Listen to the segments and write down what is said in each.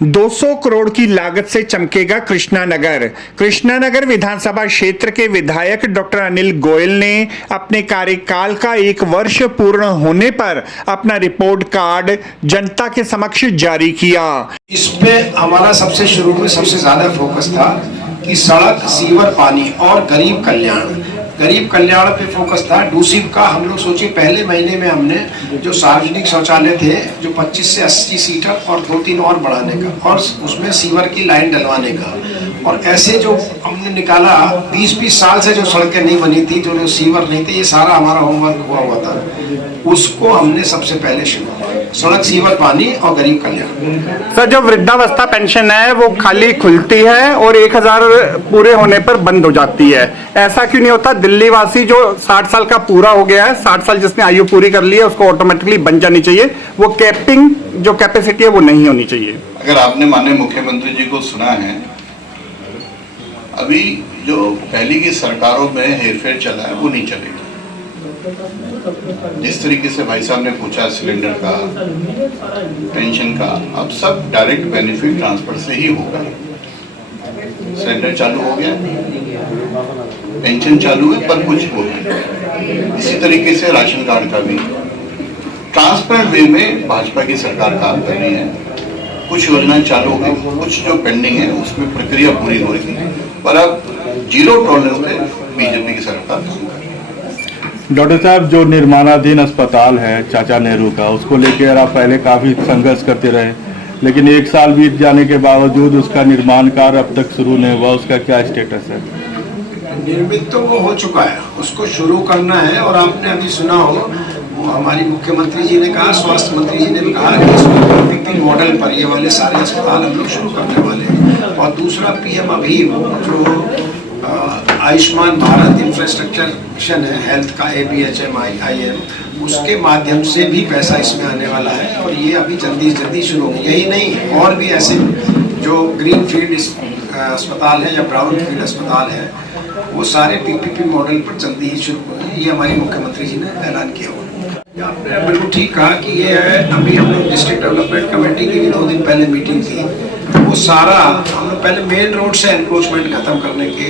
200 करोड़ की लागत से चमकेगा कृष्णानगर। कृष्णानगर विधानसभा क्षेत्र के विधायक डॉक्टर अनिल गोयल ने अपने कार्यकाल का 1 वर्ष पूर्ण होने पर अपना रिपोर्ट कार्ड जनता के समक्ष जारी किया। इस पे हमारा सबसे शुरू में सबसे ज्यादा फोकस था कि सड़क, सीवर, पानी और गरीब कल्याण पे फोकस था। डूसिब का हम लोग सोचे पहले महीने में हमने जो सार्वजनिक शौचालय थे जो 25 से 80 सीटर और 2-3 और बढ़ाने का और उसमें सीवर की लाइन डलवाने का, और ऐसे जो हमने निकाला 20-20 साल से जो सड़कें नहीं बनी थी, जो सीवर नहीं थे, ये सारा हमारा होमवर्क हुआ था। उसको हमने सबसे पहले शुरू सड़क, सीवर, पानी और गरीब कल्याण। सर, जो वृद्धावस्था पेंशन है वो खाली खुलती है और 1000 पूरे होने पर बंद हो जाती है, ऐसा क्यों नहीं होता? दिल्ली वासी जो 60 साल का पूरा हो गया है, 60 साल जिसने आयु पूरी कर ली है, उसको ऑटोमेटिकली बन जानी चाहिए। वो कैपिंग जो कैपेसिटी है वो नहीं होनी चाहिए। अगर आपने माननीय मुख्यमंत्री जी को सुना है, अभी जो पहले की सरकारों में हेरफेर चला है वो नहीं चलेगा। जिस तरीके से भाई साहब ने पूछा सिलेंडर का, पेंशन का, अब सब डायरेक्ट बेनिफिट ट्रांसफर से ही होगा। सिलेंडर चालू हो गया, पेंशन चालू है, पर कुछ हो गया। इसी तरीके से राशन कार्ड का भी ट्रांसपेरेंट वे में भाजपा की सरकार काम कर रही है। कुछ योजनाएं चालू हो गई, कुछ जो पेंडिंग है उसमें प्रक्रिया पूरी हो रही है, पर अब 0 टॉलरेंस पे बीजेपी की सरकार काम कर रही है। डॉक्टर साहब, जो निर्माणाधीन अस्पताल है चाचा नेहरू का, उसको लेकर आप पहले काफी संघर्ष करते रहे, लेकिन 1 साल बीत जाने के बावजूद उसका निर्माण कार्य अब तक शुरू नहीं हुआ। उसका क्या स्टेटस है? निर्मित तो वो हो चुका है, उसको शुरू करना है। और आपने अभी सुना हो, वो हमारी मुख्यमंत्री जी ने कहा, स्वास्थ्य मंत्री जी ने भी कहा कि इसमें पीपीपी मॉडल पर ये वाले सारे अस्पताल हम लोग शुरू करने वाले हैं। और दूसरा पीएम अभी जो आयुष्मान भारत इंफ्रास्ट्रक्चर मिशन है, हेल्थ का ABHM IM, उसके माध्यम से भी पैसा इसमें आने वाला है। और ये अभी जल्दी शुरू होंगे। यही नहीं, और भी ऐसे जो ग्रीन फील्ड अस्पताल है या ब्राउन फील्ड अस्पताल है, वो सारे PPP मॉडल पर जल्दी ही शुरू होंगे। ये हमारी मुख्यमंत्री जी ने ऐलान किया हुआ। आपने बिल्कुल ठीक कहा कि ये है। अभी हम लोग डिस्ट्रिक्ट डेवलपमेंट कमेटी की भी 2 दिन पहले मीटिंग थी, वो सारा हम लोग पहले मेन रोड से एनक्रोचमेंट खत्म करने के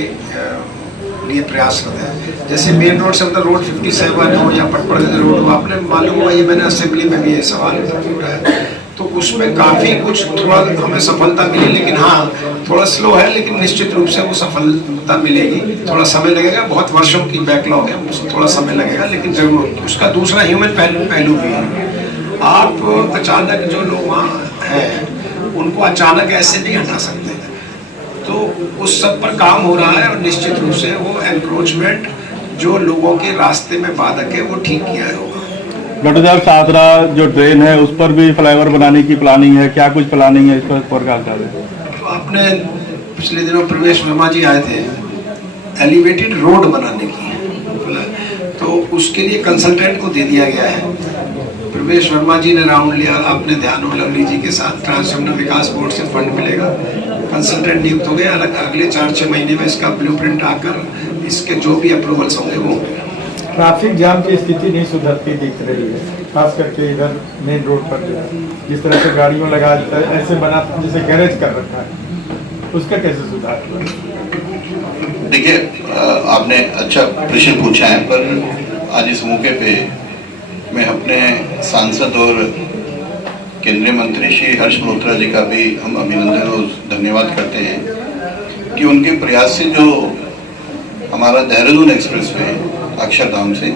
लिए प्रयासरत है। जैसे मेन रोड से मतलब रोड 57 हो या पटपड़ रोड हो, आपने मालूम हुआ, ये मैंने असेंबली में भी ये सवाल उठाया, तो उसमें काफी कुछ थोड़ा हमें सफलता मिली, लेकिन हाँ थोड़ा स्लो है, लेकिन निश्चित रूप से वो सफलता मिलेगी। थोड़ा समय लगेगा, बहुत वर्षों की बैकलॉग है, उसको थोड़ा समय लगेगा, लेकिन जरूर। उसका दूसरा ह्यूमन पहलू भी है। आप अचानक जो लोग वहाँ हैं उनको अचानक ऐसे नहीं हटा सकते, तो उस सब पर काम हो रहा है। और निश्चित रूप से वो एनक्रोचमेंट जो लोगों के रास्ते में बाधक है वो ठीक किया होगा। डॉक्टर साहब, सादरा जो ट्रेन है उस पर भी फ्लाईओवर बनाने की प्लानिंग है, क्या कुछ प्लानिंग है इस पर क्या कर रहे हैं? तो आपने पिछले दिनों प्रवेश वर्मा जी आए थे एलिवेटेड रोड बनाने की, तो उसके लिए कंसल्टेंट को दे दिया गया है। प्रवेश वर्मा जी ने राउंड लिया, आपने ध्यान हो, लवली जी के साथ ट्रांसजमुना विकास बोर्ड से फंड मिलेगा, कंसल्टेंट नियुक्त हो गए। अगले 4-6 महीने में इसका ब्लूप्रिंट आकर इसके जो भी अप्रूवल्स होंगे वो। ट्रैफिक जाम की स्थिति नहीं सुधरती दिख रही है, खास करके इधर मेन रोड पर जिस तरह से गाड़ियों लगा देता है, ऐसे बना जैसे गैरेज कर रखा है, उसका कैसे सुधार? देखिए, आपने अच्छा प्रश्न पूछा है, पर आज इस मौके पे मैं अपने सांसद और केंद्रीय मंत्री श्री हर्ष मल्होत्रा जी का भी हम अभिनंदन और धन्यवाद करते हैं कि उनके प्रयास से जो हमारा देहरादून एक्सप्रेस वे अक्षरधाम से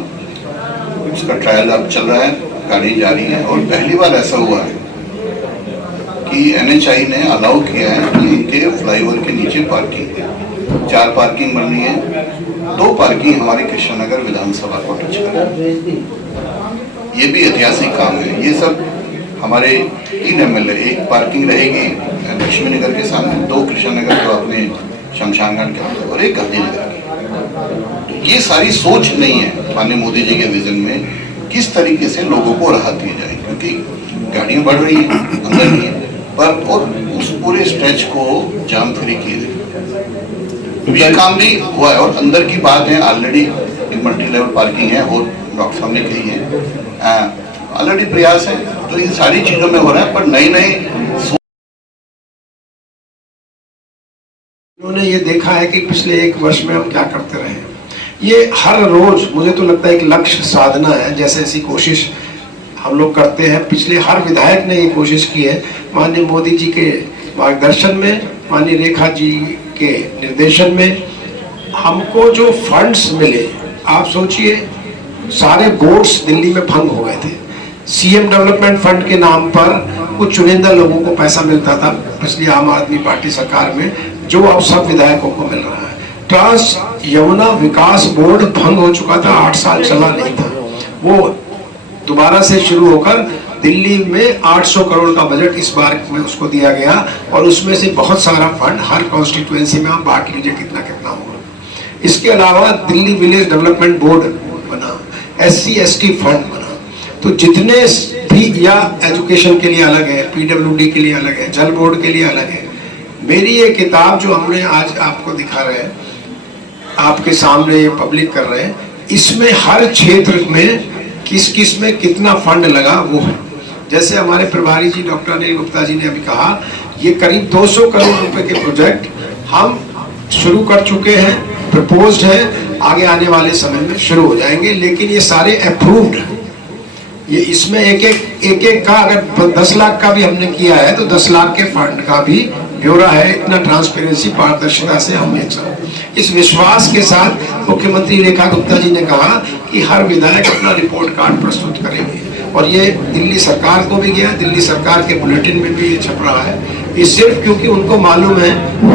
उसका ट्रायल अब चल रहा है, गाड़ी जा रही है। और पहली बार ऐसा हुआ है कि NHAI ने अलाउ किया है कि इनके फ्लाईओवर के नीचे पार्किंग है। 4 पार्किंग बन रही है, 2 पार्किंग हमारे कृष्णनगर विधानसभा को टच कर। ये भी ऐतिहासिक काम है। ये सब हमारे 3 MLA, 1 पार्किंग रहेगी लक्ष्मी नगर के सामने, 2 कृष्णनगर जो अपने शमशान घाट के अंदर, और 1 गांधीनगर की। ये सारी सोच नहीं है माननीय मोदी जी के विजन में किस तरीके से लोगों को राहत दी जाए, क्योंकि गाड़ियां बढ़ रही हैं अंदर नहीं है, पर और उस पूरे स्ट्रेच को जाम फ्री किए तो ये काम भी हुआ है। और अंदर की बात है, ऑलरेडी मल्टी लेवल पार्किंग है और डॉक्टर साहब ने कही है, ऑलरेडी प्रयास है। तो इन सारी चीजों में हो रहा है, पर नई उन्होंने ये देखा है कि पिछले 1 वर्ष में हम क्या करते रहे हैं। ये हर रोज मुझे तो लगता है एक लक्ष्य साधना है, जैसे ऐसी कोशिश हम लोग करते हैं। पिछले हर विधायक ने ये कोशिश की है, माननीय मोदी जी के मार्गदर्शन में, माननीय रेखा जी के निर्देशन में हमको जो फंड्स मिले, आप सोचिए सारे बोर्ड्स दिल्ली में भंग हो गए थे। सीएम डेवलपमेंट फंड के नाम पर कुछ चुनिंदा लोगों को पैसा मिलता था पिछली आम आदमी पार्टी सरकार में, जो अब सब विधायकों को मिल रहा है। ट्रांस यमुना विकास बोर्ड भंग हो चुका था, 8 साल चला नहीं था, वो दोबारा से शुरू होकर दिल्ली में 800 करोड़ का बजट इस बार में उसको दिया गया, और उसमें से बहुत सारा फंड हर कॉन्स्टिट्यूएंसी में आप बांट लीजिए कितना कितना होगा। इसके अलावा दिल्ली विलेज डेवलपमेंट बोर्ड बना, SC ST फंड बना, तो जितने भी, या एजुकेशन के लिए अलग है, PWD के लिए अलग है, जल बोर्ड के लिए अलग है। मेरी ये किताब जो हमने आज आपको दिखा रहे हैं, आपके सामने ये पब्लिक कर रहे हैं, इसमें हर क्षेत्र में किस किस में कितना फंड लगा वो है। जैसे हमारे प्रभारी जी डॉक्टर अनिल गुप्ता जी ने अभी कहा, ये करीब 200 करोड़ रुपए के प्रोजेक्ट हम शुरू कर चुके हैं, प्रपोज्ड है, आगे आने वाले समय में शुरू हो जाएंगे, लेकिन ये सारे अप्रूव्ड हैं। ये इसमें एक एक का अगर 10 लाख का भी हमने किया है तो 10 लाख के फंड का भी ब्यौरा है। इतना ट्रांसपेरेंसी, पारदर्शिता से हम एक साथ, इस विश्वास के साथ मुख्यमंत्री रेखा गुप्ता जी ने कहा कि हर विधायक अपना रिपोर्ट कार्ड प्रस्तुत करेंगे, और ये दिल्ली सरकार को भी गया, दिल्ली सरकार के बुलेटिन में भी ये छप रहा है। ये सिर्फ क्योंकि उनको मालूम है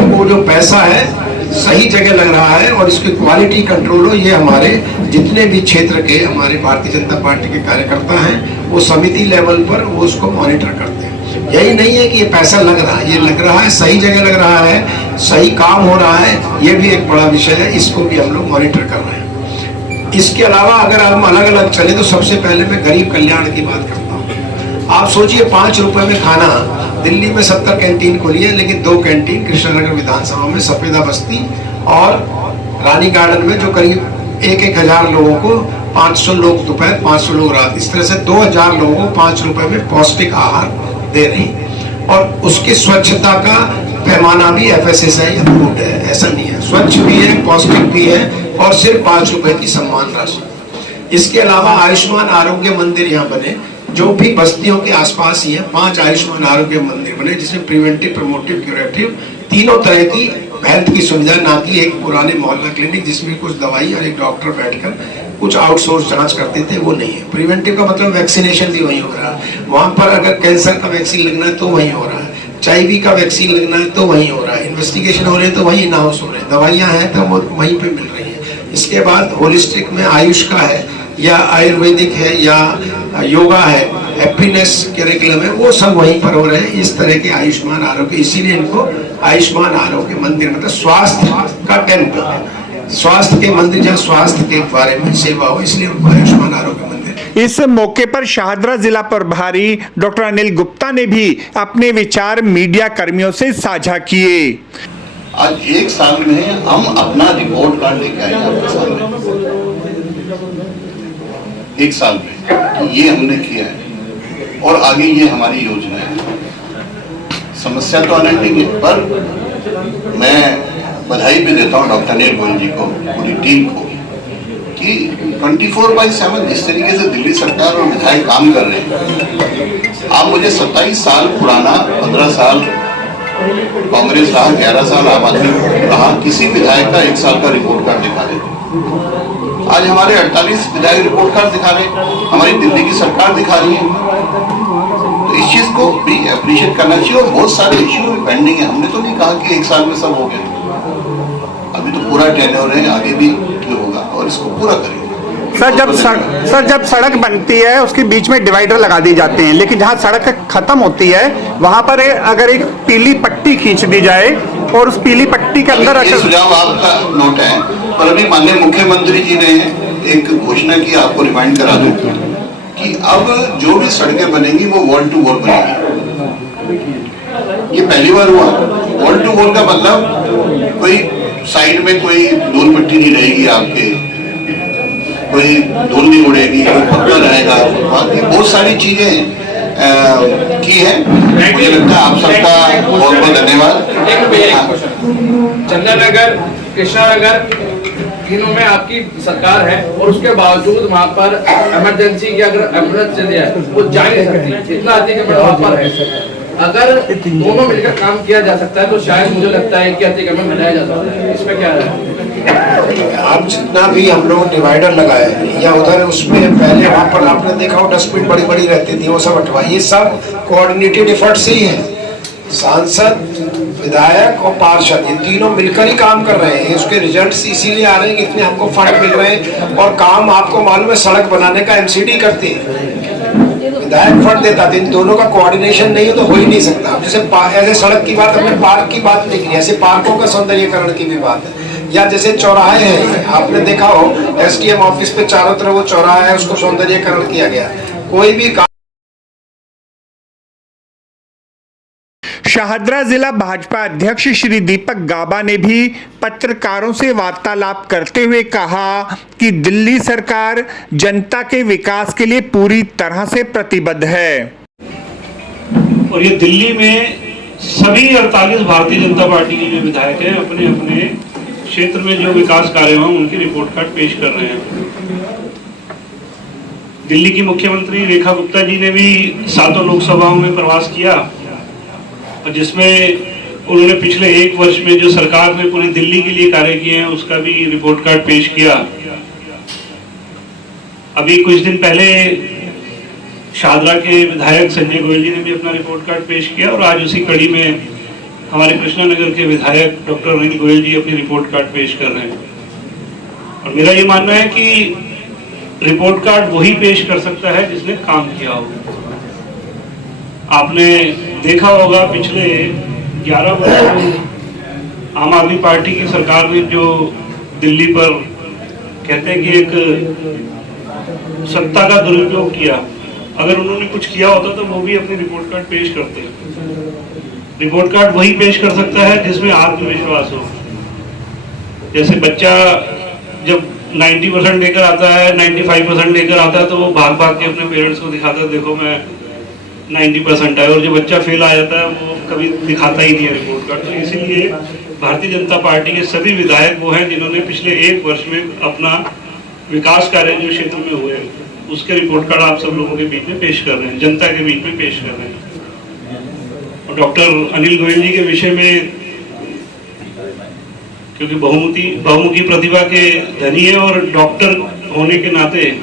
वो जो पैसा है सही जगह लग रहा है और इसकी क्वालिटी कंट्रोल हो। ये हमारे जितने भी क्षेत्र के हमारे भारतीय जनता पार्टी के कार्यकर्ता हैं, वो समिति लेवल पर वो उसको मॉनिटर करते हैं। यही नहीं है कि ये पैसा लग रहा है, ये लग रहा है, सही जगह लग रहा है, सही काम हो रहा है, ये भी एक बड़ा विषय है, इसको भी हम लोग मॉनिटर कर रहे हैं। इसके अलावा अगर हम अलग अलग चले तो सबसे पहले मैं गरीब कल्याण की बात करता हूँ। आप सोचिए 5 रुपए में खाना, दिल्ली में 70 कैंटीन खुली है, लेकिन 2 कैंटीन कृष्णनगर विधानसभा में, सफेदा बस्ती और रानी गार्डन में, जो करीब 1,000 लोगों को, 500 लोग दोपहर, 500 लोग रात, इस तरह से 2,000 लोगों को 5 रुपए में पौष्टिक आहार दे रही, और उसकी स्वच्छता का पैमाना भी FSSAI अप्रूव्ड है। ऐसा नहीं है, स्वच्छ भी है, पौष्टिक भी है, और सिर्फ 5 रुपए की सम्मान राशि। इसके अलावा आयुष्मान आरोग्य मंदिर यहाँ बने, जो भी बस्तियों के आसपास ही है, 5 आयुष्मान आरोग्य मंदिर बने, जिसमें प्रिवेंटिव, प्रमोटिव, क्यूरेटिव तीनों तरह की हेल्थ की सुविधा, ना कि एक पुराने मोहल्ला क्लिनिक जिसमें कुछ दवाई और एक डॉक्टर बैठकर कुछ आउटसोर्स जांच करते थे, वो नहीं है। प्रिवेंटिव का मतलब वैक्सीनेशन भी वहीं हो रहा है, वहां पर अगर कैंसर का वैक्सीन लगना है तो वहीं हो रहा है, HIV का वैक्सीन लगना है तो वहीं हो रहा है, इन्वेस्टिगेशन हो रहे हैं तो वहीं इन हाउस हो रहे हैं, दवाइयाँ हैं तो वो वहीं पे मिल रही है। इसके बाद होलिस्टिक में आयुष का है, या आयुर्वेदिक है, या योगा है, हैप्पीनेस कैरिकुलम है, वो सब वहीं पर हो रहे हैं। इस तरह के आयुष्मान आरोग्य, इसीलिए इनको आयुष्मान आरोग्य मंदिर, मतलब स्वास्थ्य का टेम्पल, स्वास्थ्य के मंदिर जहाँ स्वास्थ्य के बारे में सेवा हो, इसलिए उनको आयुष्मान आरोग्य मंदिर। इस मौके पर शाहदरा जिला प्रभारी डॉक्टर अनिल गुप्ता ने भी अपने विचार मीडिया कर्मियों से साझा किए। आज 1 साल में हम अपना रिपोर्ट कार्ड लेके आए आपके सामने, 1 साल में ये हमने किया है, और आगे ये हमारी योजना है। समस्या तो अनेक है, पर मैं बधाई भी देता हूँ डॉक्टर अनिल गोयल जी को, पूरी टीम को, कि 24/7 जिस तरीके से दिल्ली सरकार और विधायक काम कर रहे हैं। आप मुझे 27 साल पुराना, 15 साल कांग्रेस रहा, 11 साल आम आदमी रहा, किसी विधायक का 1 साल का रिपोर्ट कार्ड दिखा दे। आज हमारे 48 विधायक रिपोर्ट कार्ड दिखा रहे, हमारी दिल्ली की सरकार दिखा रही है, तो इस चीज को भी अप्रिशिएट करना चाहिए। और बहुत सारे इश्यू पेंडिंग है, हमने तो नहीं कहा कि 1 साल में सब हो गया, अभी तो पूरा टेन्योर है, आगे भी होगा, और इसको पूरा करेंगे। सर जब सड़क बनती है उसके बीच में डिवाइडर लगा दी जाते हैं, लेकिन जहाँ सड़क खत्म होती है वहां पर अगर एक पीली पट्टी खींच दी जाए और उस पीली पट्टी के अंदर, ये सुझाव आपका नोट है, पर अभी माननीय मुख्यमंत्री जी ने एक घोषणा की, आपको रिमाइंड करा दूं कि अब जो भी सड़कें बनेंगी वो वॉल टू वॉल बनेगी। ये पहली बार हुआ। वॉल टू वॉल का मतलब कोई साइड में कोई धूल मिट्टी नहीं रहेगी, आपके कोई धूल नहीं उड़ेगी, कोई पक्का रहेगा, बाकी बहुत सारी चीजें की है। मुझे लगता है आप सबका बहुत बहुत धन्यवाद। चंदननगर, कृष्णानगर, तीनों में आपकी सरकार है और उसके बावजूद वहाँ पर इमरजेंसी की अगर एम्बुलेंस चली है वो जा नहीं सकती, इतना अतिक्रमण वहाँ पर है। अगर दोनों मिलकर काम किया जा सकता है तो शायद मुझे लगता है कि अतिक्रमण हटाया जा सकता है। इसमें क्या है? आप जितना भी हम लोग डिवाइडर लगाए या उधर उसमें पहले वहाँ पर आपने देखा हो डस्टबिन बड़ी बड़ी रहती थी, वो सब हटवाए, ये सब कोऑर्डिनेटेड एफर्ट से ही है। सांसद, विधायक और पार्षद, ये तीनों मिलकर ही काम कर रहे हैं। उसके रिजल्ट्स इसीलिए आ रहे हैं कि इतने हमको फंड मिल रहे हैं और काम आपको मालूम है सड़क बनाने का एमसीडी करते हैं, विधायक फंड देता है। इन दोनों का कोऑर्डिनेशन नहीं है तो हो ही नहीं सकता। अब जैसे ऐसे सड़क की बात, हमने पार्क की बात नहीं की, ऐसे पार्कों का सौंदर्यीकरण की भी बात है। या जैसे चौराहे हैं, आपने देखा हो एसडीएम ऑफिस पे चारों तरफ वो चौराहा है, उसको सौंदर्यीकरण किया गया। कोई भी शाहदरा जिला भाजपा अध्यक्ष श्री दीपक गाबा ने भी पत्रकारों से वार्तालाप करते हुए कहा कि दिल्ली सरकार जनता के विकास के लिए पूरी तरह से प्रतिबद्ध है और ये दिल्ली में सभी 48 भारतीय जनता पार्टी के जो विधायक हैं अपने अपने क्षेत्र में जो विकास कार्य हैं उनकी रिपोर्ट कार्ड पेश कर रहे हैं। दिल्ली की मुख्यमंत्री रेखा गुप्ता जी ने भी 7 लोकसभाओं में प्रवास किया और जिसमें उन्होंने पिछले 1 वर्ष में जो सरकार ने पूरी दिल्ली के लिए कार्य किए हैं उसका भी रिपोर्ट कार्ड पेश किया। अभी कुछ दिन पहले शाहदरा के विधायक संजय गोयल जी ने भी अपना रिपोर्ट कार्ड पेश किया और आज उसी कड़ी में हमारे कृष्णानगर के विधायक डॉक्टर अनिल गोयल जी अपनी रिपोर्ट कार्ड पेश कर रहे हैं। और मेरा ये मानना है कि रिपोर्ट कार्ड वही पेश कर सकता है जिसने काम किया हो। आपने देखा होगा पिछले 11 वर्षों में आम आदमी पार्टी की सरकार ने जो दिल्ली पर कहते हैं कि एक सत्ता का दुरुपयोग किया, अगर उन्होंने कुछ किया होता तो वो भी अपनी रिपोर्ट कार्ड पेश करते। रिपोर्ट कार्ड वही पेश कर सकता है जिसमें आत्मविश्वास हो। जैसे बच्चा जब 90% लेकर आता है, 95% लेकर आता है तो वो भाग भाग के अपने पेरेंट्स को दिखाता है देखो मैं 90% है, और जो बच्चा फेल आ जाता है वो कभी दिखाता ही नहीं है रिपोर्ट कार्ड। तो इसीलिए भारतीय जनता पार्टी के सभी विधायक वो हैं जिन्होंने पिछले 1 वर्ष में अपना विकास कार्य जो क्षेत्र में हुए उसके रिपोर्ट कार्ड आप सब लोगों के बीच में पेश कर रहे हैं, जनता के बीच में पेश कर रहे हैं। और डॉक्टर अनिल गोयल जी के विषय में, क्योंकि बहुमुखी प्रतिभा के धनी है और डॉक्टर होने के नाते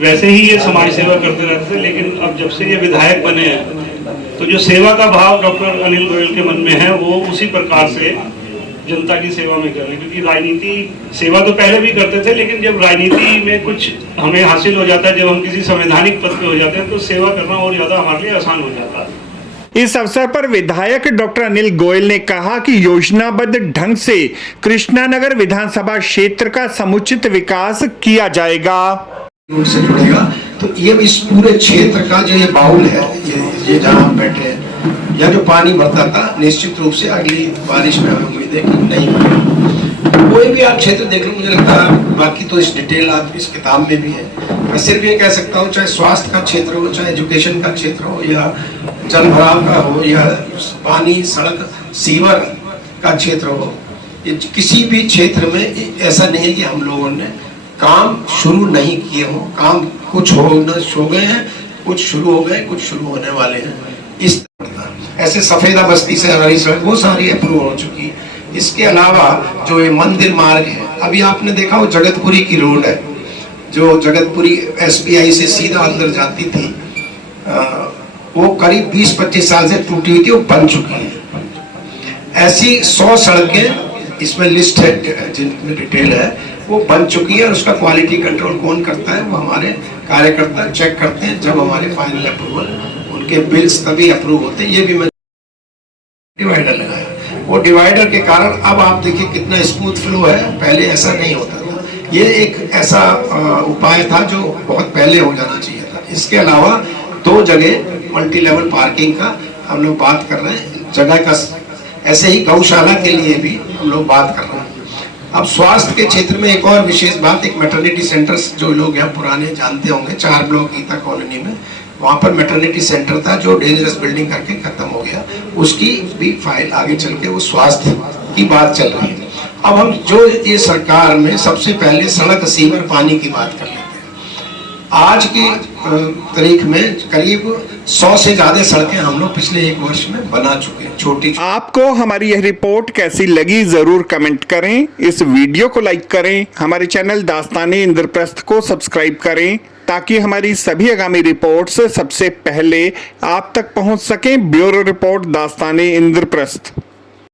वैसे ही ये समाज सेवा करते रहते थे, लेकिन अब जब से ये विधायक बने हैं तो जो सेवा का भाव डॉक्टर अनिल गोयल के मन में है वो उसी प्रकार से जनता की सेवा में कर रहे हैं। क्योंकि राजनीति सेवा तो पहले भी करते थे, लेकिन जब राजनीति में कुछ हमें हासिल हो जाता है, जब हम किसी संवैधानिक पद पे हो जाते हैं तो सेवा करना और ज्यादा हमारे लिए आसान हो जाता है। इस अवसर पर विधायक डॉक्टर अनिल गोयल ने कहा कि योजनाबद्ध ढंग से कृष्णानगर विधानसभा क्षेत्र का समुचित विकास किया जाएगा। रोड से जुड़ेगा तो ये इस पूरे क्षेत्र का जो ये बाउल है, ये जहाँ हम बैठे हैं, या जो पानी भरता था, निश्चित रूप से अगली बारिश में हमें उम्मीद है कि नहीं भरेगा। कोई भी आप क्षेत्र देख लो, मुझे लगता है बाकी तो इस डिटेल आप इस किताब में भी है। मैं सिर्फ ये कह सकता हूँ, चाहे स्वास्थ्य का क्षेत्र हो, चाहे एजुकेशन का क्षेत्र हो, या जल भराव का हो, या पानी सड़क सीवर का क्षेत्र हो, ये किसी भी क्षेत्र में ऐसा नहीं है कि हम लोगों ने काम शुरू नहीं किए हो। काम कुछ हो गए हैं, कुछ शुरू हो गए, कुछ शुरू होने वाले हैं। इस ऐसे सफेदा बस्ती से हमारी सड़क वो सारी अप्रूव हो चुकी है। इसके अलावा जो ये मंदिर मार्ग है, अभी आपने देखा वो जगतपुरी की रोड है, जो जगतपुरी SBI से सीधा अंदर जाती थी, वो करीब 20-25 साल से टूटी हुई थी, वो बन चुकी है। ऐसी 100 सड़कें इसमें लिस्ट है जिनमें डिटेल है, वो बन चुकी है। और उसका क्वालिटी कंट्रोल कौन करता है? वो हमारे कार्यकर्ता चेक करते हैं। जब हमारे फाइनल अप्रूवल, उनके बिल्स तभी अप्रूव होते हैं। ये भी मैं डिवाइडर लगाया, वो डिवाइडर के कारण अब आप देखिए कितना स्मूथ फ्लो है, पहले ऐसा नहीं होता था। ये एक ऐसा उपाय था जो बहुत पहले हो जाना चाहिए था। इसके अलावा 2 जगह मल्टी लेवल पार्किंग का हम लोग बात कर रहे हैं, जगह का। ऐसे ही गौशाला के लिए भी हम लोग बात कर रहे हैं। अब स्वास्थ्य के क्षेत्र में एक और विशेष बात, एक मैटरनिटी सेंटर, जो लोग यहाँ पुराने जानते होंगे, 4 ब्लॉक गीता कॉलोनी में, वहाँ पर मैटरनिटी सेंटर था जो डेंजरस बिल्डिंग करके खत्म हो गया। उसकी भी फाइल आगे चल के वो स्वास्थ्य की बात चल रही है। अब हम जो ये सरकार में सबसे पहले सड़क, सीवर, पानी की बात कर लेते हैं। आज की तारीख में करीब 100 से ज्यादा सड़कें हम लोग पिछले 1 वर्ष में बना चुके हैं, छोटी। आपको हमारी यह रिपोर्ट कैसी लगी जरूर कमेंट करें, इस वीडियो को लाइक करें, हमारे चैनल दास्ताने इंद्रप्रस्थ को सब्सक्राइब करें ताकि हमारी सभी आगामी रिपोर्ट्स सबसे पहले आप तक पहुंच सकें। ब्यूरो रिपोर्ट दास्ताने इंद्रप्रस्थ।